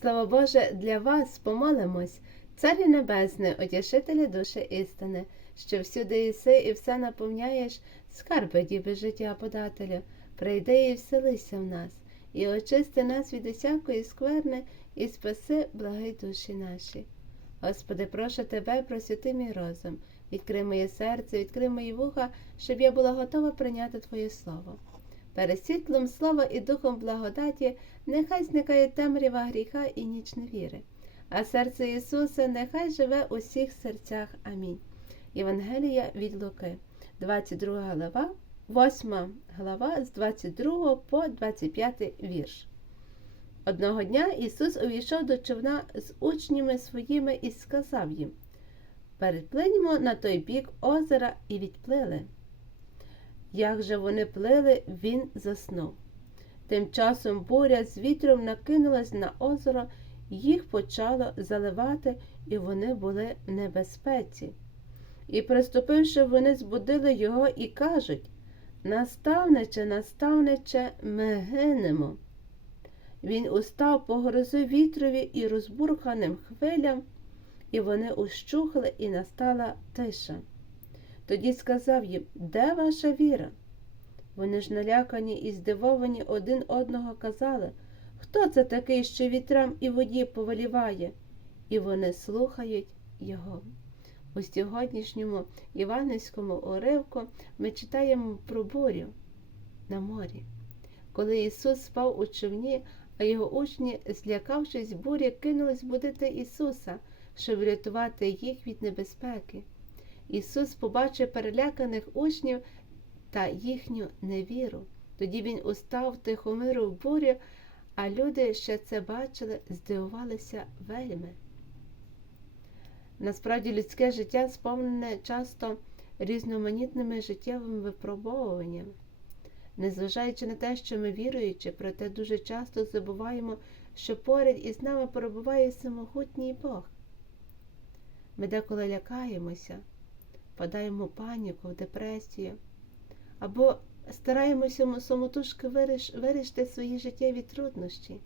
Слава Боже, для вас помолимось, Царю Небесний, отішителі душі істини, що всюди іси і все наповняєш, скарби діби життя подателю, прийди і вселися в нас, і очисти нас від усякої скверни, і спаси благі душі наші. Господи, прошу тебе, просвіти мій розум, відкрий моє серце, відкрий мої вуха, щоб я була готова прийняти Твоє Слово. Перед світлом слова і духом благодаті нехай зникає темрява гріха і ніч невіри, а серце Ісуса нехай живе у всіх серцях. Амінь. Євангелія від Луки, 22 глава, 8 глава з 22 по 25 вірш. Одного дня Ісус увійшов до човна з учнями своїми і сказав їм Переплиньмо на той бік озера і відплили. Як же вони плили, він заснув. Тим часом буря з вітром накинулась на озеро, їх почало заливати, і вони були в небезпеці. І, приступивши, вони збудили його і кажуть Наставниче, наставниче, ми гинемо. Він устав, погрозив вітрові і розбурханим хвилям, і вони ущухли, і настала тиша. Тоді сказав їм, де ваша віра? Вони ж налякані і здивовані один одного казали, хто це такий, що вітрам і воді повеліває? І вони слухають його. У сьогоднішньому Іванівському уривку ми читаємо про бурю на морі. Коли Ісус спав у човні, а його учні, злякавшись бурі, кинулись будити Ісуса, щоб врятувати їх від небезпеки. Ісус побачив переляканих учнів та їхню невіру. Тоді Він устав тихомиру в бурю, а люди, що це бачили, здивувалися вельми. Насправді людське життя сповнене часто різноманітними життєвими випробовуваннями. Незважаючи на те, що ми віруючи, проте дуже часто забуваємо, що поряд із нами перебуває самогутній Бог. Ми деколи лякаємося, впадаємо в паніку, в депресію, або стараємося самотужки вирішити свої життєві труднощі.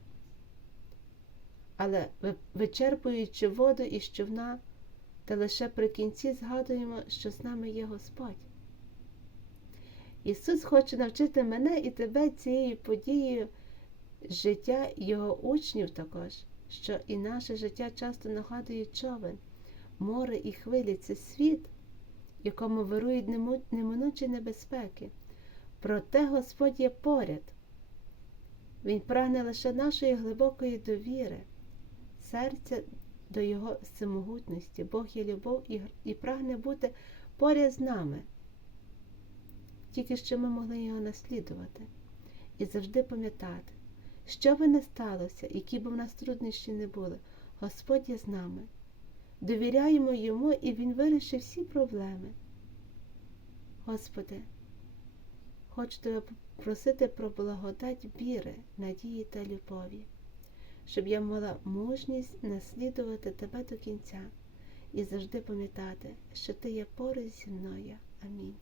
Але вичерпуючи воду із човна, та лише при кінці згадуємо, що з нами є Господь. Ісус хоче навчити мене і тебе цією подією життя Його учнів також, що і наше життя часто нагадує човен, море і хвилі це світ, якому вирують неминучі небезпеки. Проте Господь є поряд. Він прагне лише нашої глибокої довіри, серця до Його всемогутності. Бог є любов і, і прагне бути поряд з нами. Тільки що ми могли його наслідувати і завжди пам'ятати, що би не сталося, які б у нас труднощі не були, Господь є з нами. Довіряємо йому, і Він вирішить всі проблеми. Господи, хочу тебе просити про благодать віри, надії та любові, щоб я мала мужність наслідувати тебе до кінця і завжди пам'ятати, що ти є поруч зі мною. Амінь.